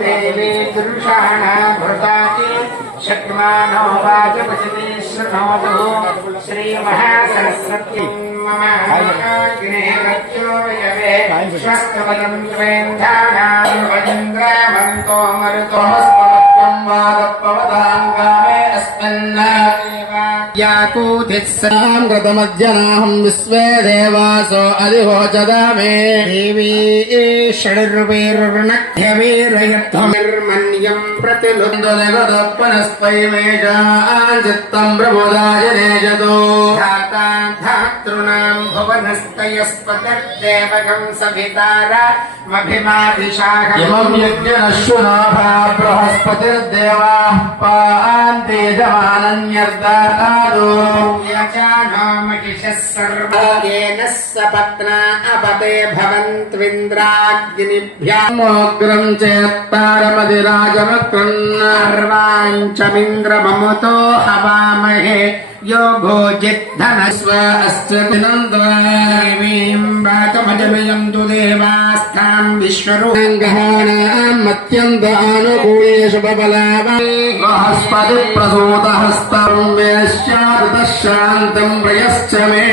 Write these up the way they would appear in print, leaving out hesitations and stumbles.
देवी पुरुषाण भृताति शक्मानो वाचपचति श्रृणोतु श्रीमहासरस्वती मम अग्नेरच्योयवे स्वस्तवयं त्वेन्धानां वजेन्द्रवन्तो मरुतो वादपवदाङ्गामे अस्मिन् याकूतिस्साङ्गतमज्जनाहं विश्वे देवासो अधिवोचदामे देवी षडुर्वीरुर्णक्ध्यवीरयत्वमिर्मन्यं प्रतिलुन्दनिगतपनस्पैमेषाञ्चित्तं प्रबोधाय नेजतो धाता धातॄणां भुवनस्तयस्पतिर्देवकं सभितारमभिमादिशाखं इमं यज्ञनश्वनाभा बृहस्पतिर्देवाः पान्ते जमानन्यर्दादो यजानो महिषः सर्वेन सपत्ना अपते भवन्त्विन्द्राग्निभ्यामोग्रं चेत्तारमधिराजमकृन्नर्वाञ्चमिन्द्रममुतो हवामहे योगो जिद्धनस्व अस्य विनन्द्वीं वातमजमियं तु देवास्थां विश्वरूपाङ्गहानाम् अत्यन्तानुकूलेषु बलावं बृहस्पतिप्रसूतहस्तं वेश्यातः शान्तं प्रयश्च मे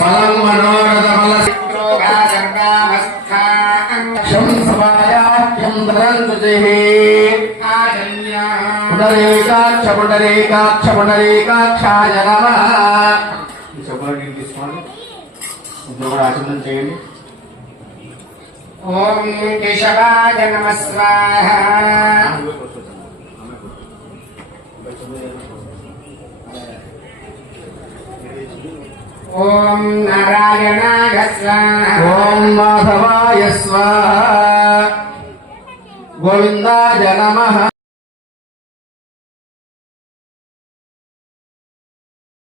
फलं मनोरथफलसिद्रोगासर्गावस्थां समायाख्यं दरन्तुतिः पुनरेकाक्ष पुनरेकाक्ष पुनरेकाक्षाय नमः। ఈ శుభ్రంగా తీసుకోండి. ఇప్పుడు కూడా ఆచరణ చేయండి. ఓం కేశవాయ నమః స్వాహా. ఓం నారాయణాయ స్వాహా. ఓం మాధవాయ స్వాహా. గోవిందాయ నమః.